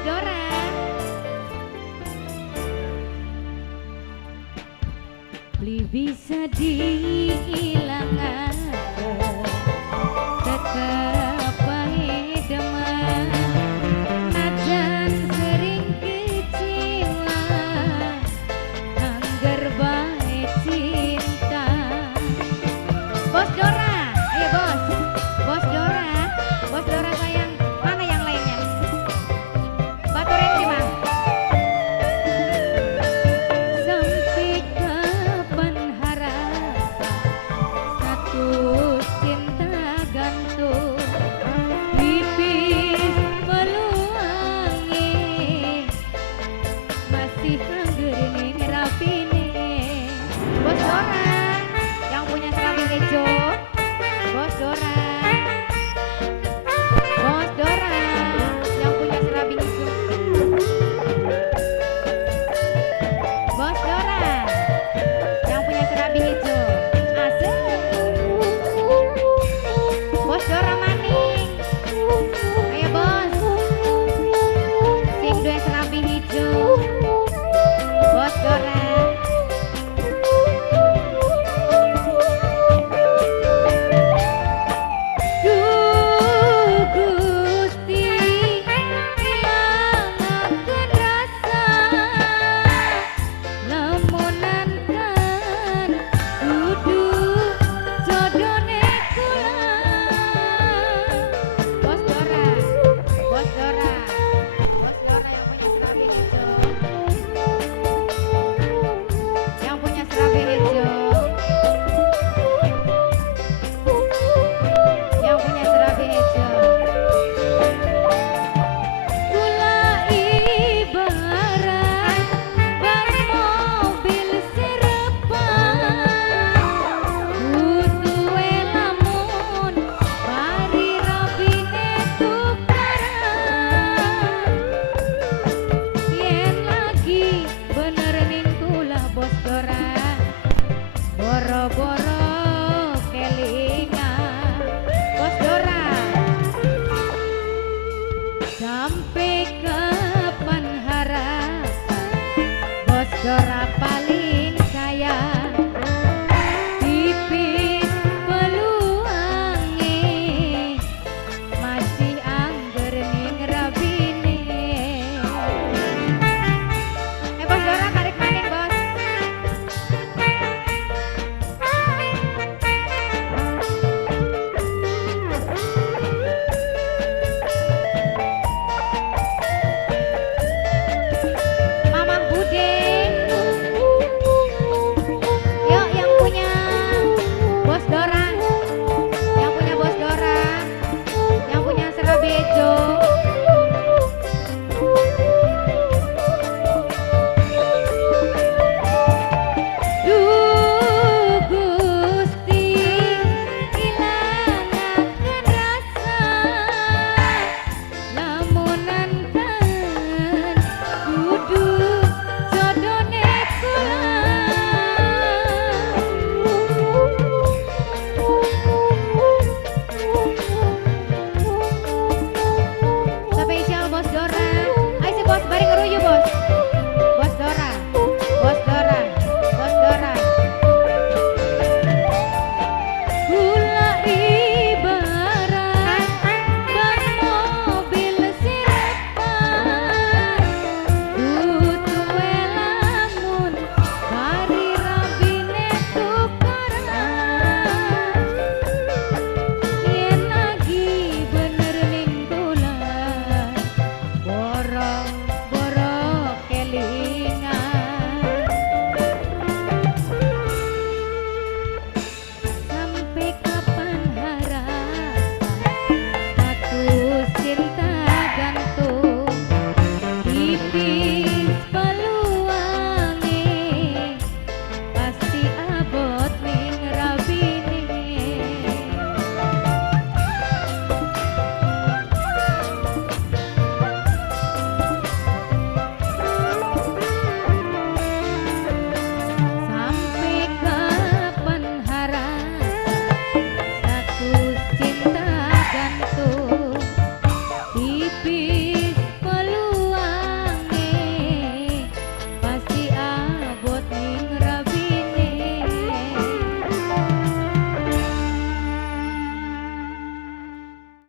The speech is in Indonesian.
Dora. Beli bisa dihilangkan tetap baik demen najan sering kecewa angger baik cinta. Bos Dora, ayo bos. Bos Dora sayang. Mana yang lainnya? Baturin di mana? Sampai kapan harapan satu cinta gantung pipis meluangi masih angger ning rapine. Bos Dora yang punya seragam hijau. Bos Dora. Bos Dora yang punya serabing hijau. Bos Dora yang punya serabing hijau. Asik. Bos Dora maning. Ayo bos. Sing duwe serabing hijau. Bos Dora. Boro-boro kelingan. Bos Dora. Sampai kapan harapan Bos Dora paling sayang pipis peluangi masih angger ning rabine. Bos Dora tarik maning bos. Bejo.